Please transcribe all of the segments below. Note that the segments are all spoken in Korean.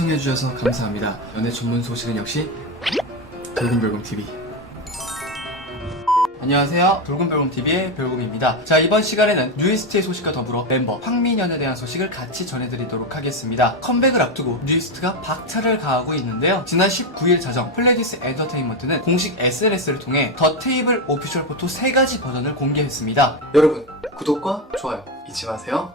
시청해주셔서 감사합니다. 연애 전문 소식은 역시 돌곰별곰TV. 안녕하세요. 돌곰별곰TV의 별곰입니다. 자, 이번 시간에는 뉴이스트의 소식과 더불어 멤버 황민현에 대한 소식을 같이 전해드리도록 하겠습니다. 컴백을 앞두고 뉴이스트가 박차를 가하고 있는데요. 지난 19일 자정 플레디스 엔터테인먼트는 공식 SNS를 통해 더 테이블 오피셜 포토 3가지 버전을 공개했습니다. 여러분, 구독과 좋아요 잊지 마세요.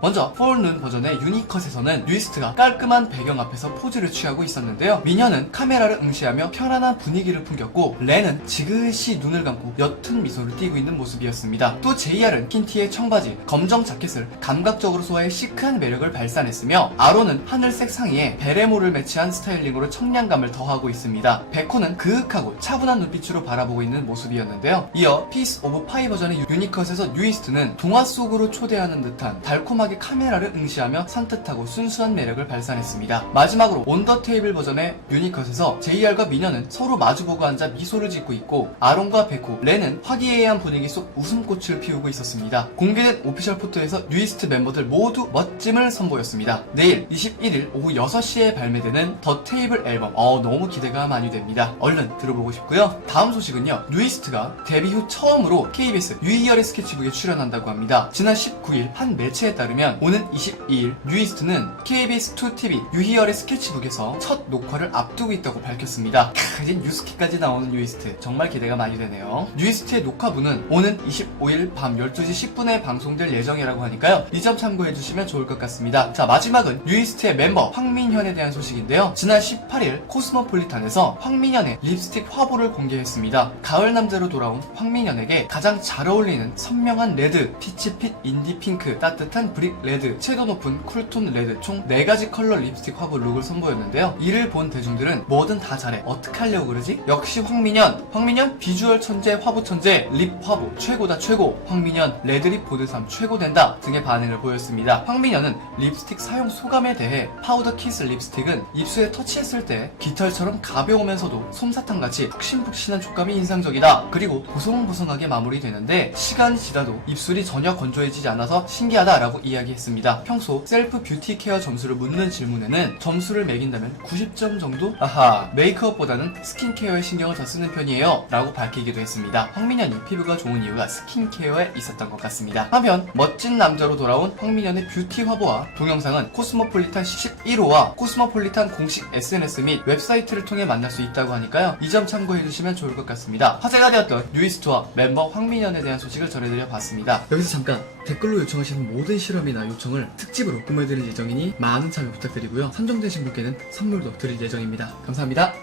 먼저 폴눈 버전의 유니컷에서는 뉴이스트가 깔끔한 배경 앞에서 포즈를 취하고 있었는데요. 미녀는 카메라를 응시하며 편안한 분위기를 풍겼고 렌은 지그시 눈을 감고 옅은 미소를 띠고 있는 모습이었습니다. 또 JR은 흰 티에 청바지, 검정 자켓을 감각적으로 소화해 시크한 매력을 발산했으며 아로는 하늘색 상의에 베레모를 매치한 스타일링으로 청량감을 더하고 있습니다. 베코는 그윽하고 차분한 눈빛으로 바라보고 있는 모습이었는데요. 이어 피스 오브 파이 버전의 유니컷에서 뉴이스트는 동화 속으로 초대하는 듯한 달콤하게 카메라를 응시하며 산뜻하고 순수한 매력을 발산했습니다. 마지막으로 온더 테이블 버전의 유니컷에서 JR과 미녀는 서로 마주보고 앉아 미소를 짓고 있고 아론과 베코, 렌은 화기애애한 분위기 속 웃음꽃을 피우고 있었습니다. 공개된 오피셜 포토에서 뉴이스트 멤버들 모두 멋짐을 선보였습니다. 내일 21일 오후 6시에 발매되는 더 테이블 앨범 어 너무 기대가 많이 됩니다. 얼른 들어보고 싶고요. 다음 소식은요. 뉴이스트가 데뷔 후 처음으로 KBS 유희열의 스케치북에 출연한다고 합니다. 지난 19일 한 매체에 따르면 오는 22일 뉴이스트는 KBS2TV 유희열의 스케치북에서 첫 녹화를 앞두고 있다고 밝혔습니다. 캬, 이제 뉴스키까지 나오는 뉴이스트 정말 기대가 많이 되네요. 뉴이스트의 녹화분은 오는 25일 밤 12시 10분에 방송될 예정이라고 하니까요. 이 점 참고해 주시면 좋을 것 같습니다. 자 마지막은 뉴이스트의 멤버 황민현에 대한 소식인데요. 지난 18일 코스모폴리탄에서 황민현의 립스틱 화보를 공개했습니다. 가을 남자로 돌아온 황민현에게 가장 잘 어울리는 선명한 레드, 피치핏 인디 핑크, 따뜻한 브릭 레드, 채도 높은 쿨톤 레드 총 4가지 컬러 립스틱 화보 룩을 선보였는데요. 이를 본 대중들은 뭐든 다 잘해. 어떻게 하려고 그러지? 역시 황민현. 황민현 비주얼 천재, 화보 천재, 립 화보 최고다 최고. 황민현 레드립 보드삼 최고된다 등의 반응을 보였습니다. 황민현은 립스틱 사용 소감에 대해 파우더 키스 립스틱은 입술에 터치했을 때 깃털처럼 가벼우면서도 솜사탕같이 푹신푹신한 촉감이 인상적이다. 그리고 보송보송하게 마무리되는데 시간이 지나도 입술이 전혀 건조해지지 않아서 신기하다라고 이야기 했습니다. 평소 셀프 뷰티 케어 점수를 묻는 질문에는 점수를 매긴다면 90점 정도? 아하 메이크업보다는 스킨케어에 신경을 더 쓰는 편이에요 라고 밝히기도 했습니다. 황민현이 피부가 좋은 이유가 스킨케어에 있었던 것 같습니다. 한편 멋진 남자로 돌아온 황민현의 뷰티 화보와 동영상은 코스모폴리탄 11호와 코스모폴리탄 공식 SNS 및 웹사이트를 통해 만날 수 있다고 하니까요. 이 점 참고해 주시면 좋을 것 같습니다. 화제가 되었던 뉴이스트와 멤버 황민현에 대한 소식을 전해드려 봤습니다. 여기서 잠깐 댓글로 요청하시는 모든 실험 이나 요청을 특집으로 구매드릴 예정이니 많은 참여 부탁드리고요. 선정되신 분께는 선물도 드릴 예정입니다. 감사합니다.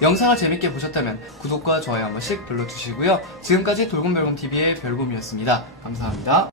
영상을 재밌게 보셨다면 구독과 좋아요 한 번씩 눌러주시고요. 지금까지 돌곰별곰TV의 별곰이었습니다. 감사합니다.